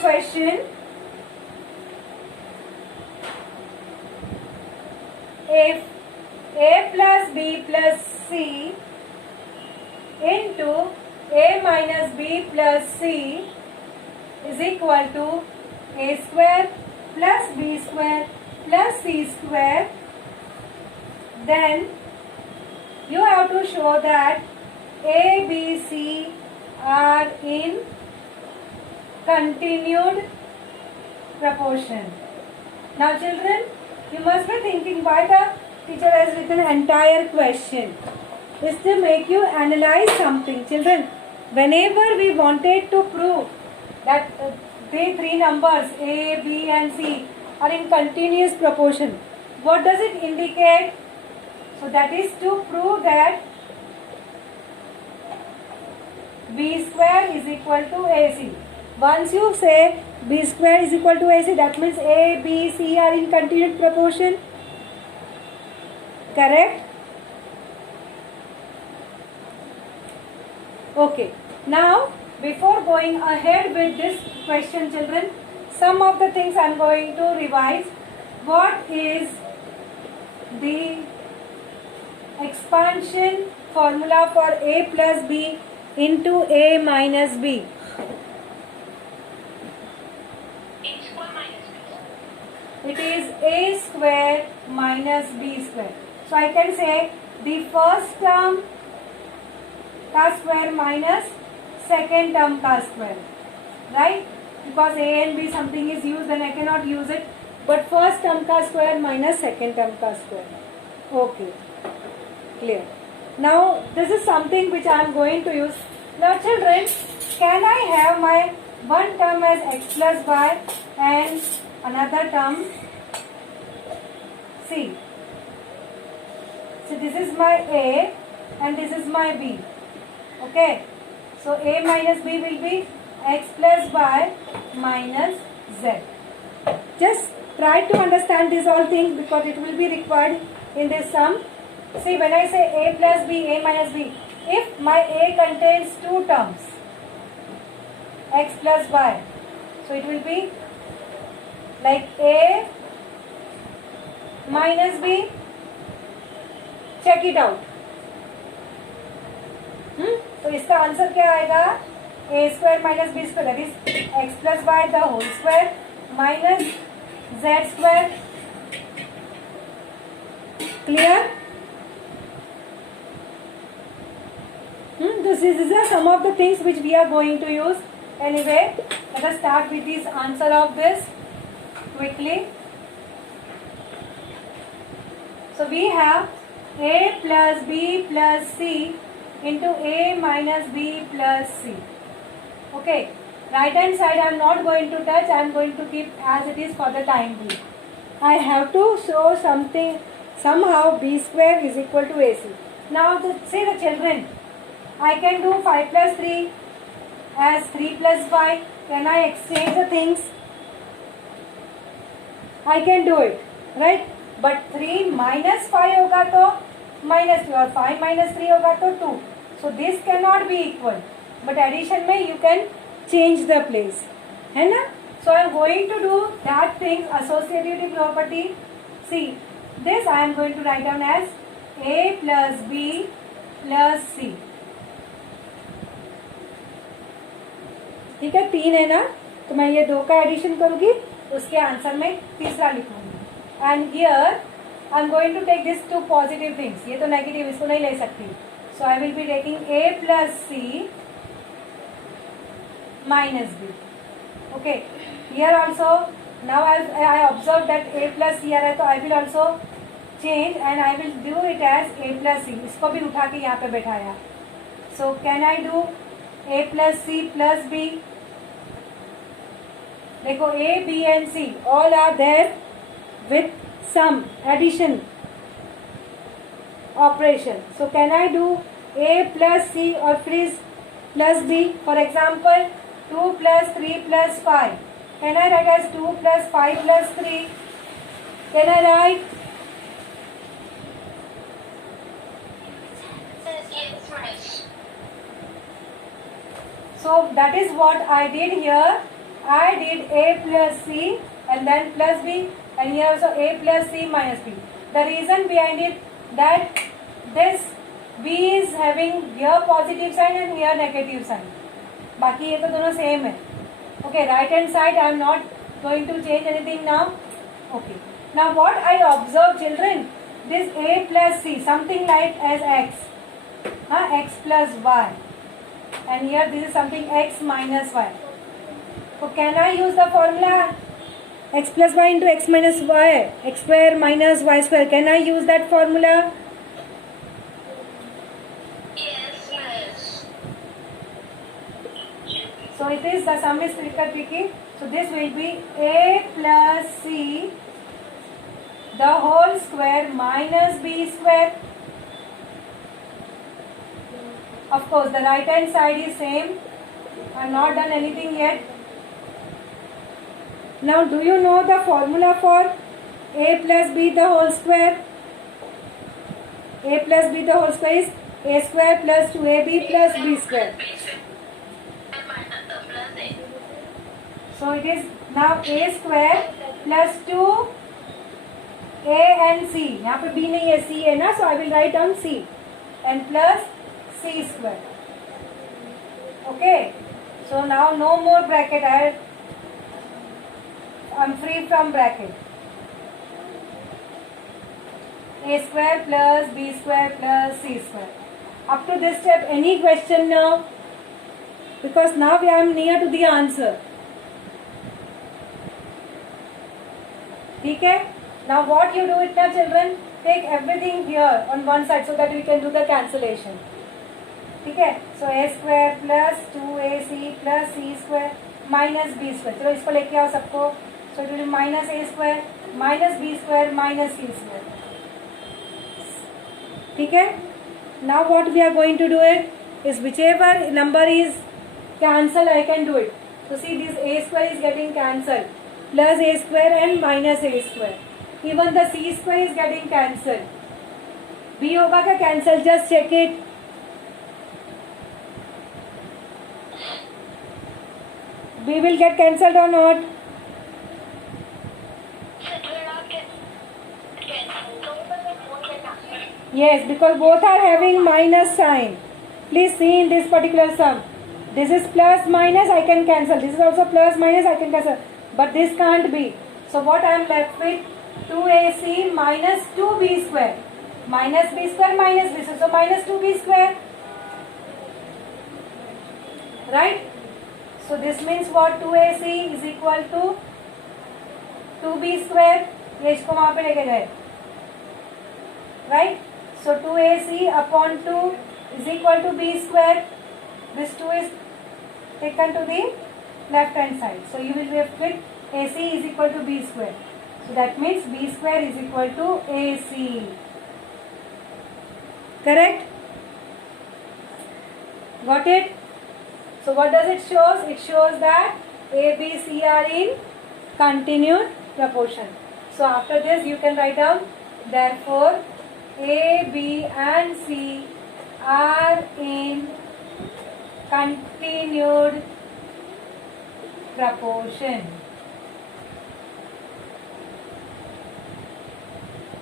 question, if a plus b plus c into a minus b plus c is equal to a square plus b square plus c square, then you have to show that a, b, c are in continued proportion. Now children, you must be thinking why the teacher has written entire question. Is to make you analyze something. Children, whenever we wanted to prove that the three numbers a, b and c are in continuous proportion, what does it indicate? So that is to prove that b square is equal to ac. Once you say b square is equal to ac, that means a, b, c are in continued proportion. Correct? Okay. Now, before going ahead with this question, children, some of the things I am going to revise. What is the expansion formula for a plus b into a minus b? It is a square minus b square. So I can say the first term का square minus second term का square, right? Because a and b something is used, then I cannot use it. But first term का square minus second term का square. Okay, clear. Now this is something which I am going to use. Now children, can I have my one term as x plus y and another term c? So this is my a and this is my b. Okay. So a minus b will be x plus y minus z. Just try to understand these all things because it will be required in this sum. See, when I say a plus b, a minus b, if my a contains two terms, x plus y, so it will be like a minus b. Check it out. तो इसका answer क्या आएगा? a square minus b square, that is x plus y the whole square minus z square. Clear? This is some of the things which we are going to use. Anyway, let us start with this answer of this quickly. So we have a plus b plus c into a minus b plus c. Okay, right hand side I am not going to touch, I am going to keep as it is for the time being. I have to show something, somehow b square is equal to ac. Now say the children, I can do 5 plus 3 as 3 plus 5. Can I exchange the things? I can do it, right? But 3 minus 5 होगा तो minus 3 और 5 minus 3 होगा तो 2. So this cannot be equal. But addition में you can change the place, है ना? So I am going to do that thing, associativity property. See, this I am going to write down as a plus b plus c. ठीक है, 3 है ना, तो मैं ये 2 का एडिशन करूंगी, उसके आंसर में तीसरा लिखूंगी. And here I am going to take this to positive things. ये तो नेगेटिव, इसको नहीं ले सकती. So I will be taking a plus c minus b. Okay, here also now I observe that a plus c आ रहा है, तो I will also change and I will do it as a plus c. इसको भी उठा के यहाँ पे बैठाया. So can I do a plus c plus b? देखो a, b and c all are there with some addition operation. So can I do a plus c or please plus b? For example, 2 plus 3 plus 5. Can I write as 2 plus 5 plus 3? Can I write? So that is what I did here. I did A plus C and then plus B, and here also A plus C minus B. The reason behind it that this B is having here positive sign and here negative sign. बाकी ये तो दोनों same है. Okay, right hand side I am not going to change anything now. Okay. Now what I observe, children, this A plus C, something like as X, X plus Y, and here this is something X minus Y. So can I use the formula X plus Y into X minus Y, X square minus Y square? Can I use that formula? Yes, miss. So it is, the sum is tricky. So this will be A plus C the whole square minus B square. Of course the right hand side is same. I have not done anything yet. Now do you know the formula for A plus B the whole square? A plus B the whole square is A square plus 2AB plus B square. So it is now A square plus 2 A and C. यहाँ पे B नहीं है, C है ना, so I will write down C and plus C square. Okay. So now no more bracket. I'm free from bracket. A square plus B square plus C square. Up to this step, any question now? Because now we are near to the answer. Okay? Now what you do it now, children? Take everything here on one side so that we can do the cancellation. Okay? So A square plus 2AC plus C square minus B square. चलो इसको लेके आओ सबको. So it will be minus A square minus B square minus C square. Okay? Now what we are going to do it is whichever number is cancelled, I can do it. So see, this A square is getting cancelled. Plus A square and minus A square. Even the C square is getting cancelled. B होगा क्या cancel? Just check it. B will get cancelled or not? Yes, because both are having minus sign. Please see in this particular sum. This is plus minus, I can cancel. This is also plus minus, I can cancel. But this can't be. So what I am left with? 2AC minus 2B square. Minus B square minus B square. So minus 2B square. Right? So this means what? 2AC is equal to 2B square. ये इसको वहाँ पे लेके गए. Right? So 2AC upon 2 is equal to B square. This 2 is taken to the left hand side. So you will be left with AC is equal to B square. So that means B square is equal to AC. Correct? Got it? So what does it shows? It shows that A, B, C are in continued proportion. So after this you can write down, therefore A, B and C are in continued proportion.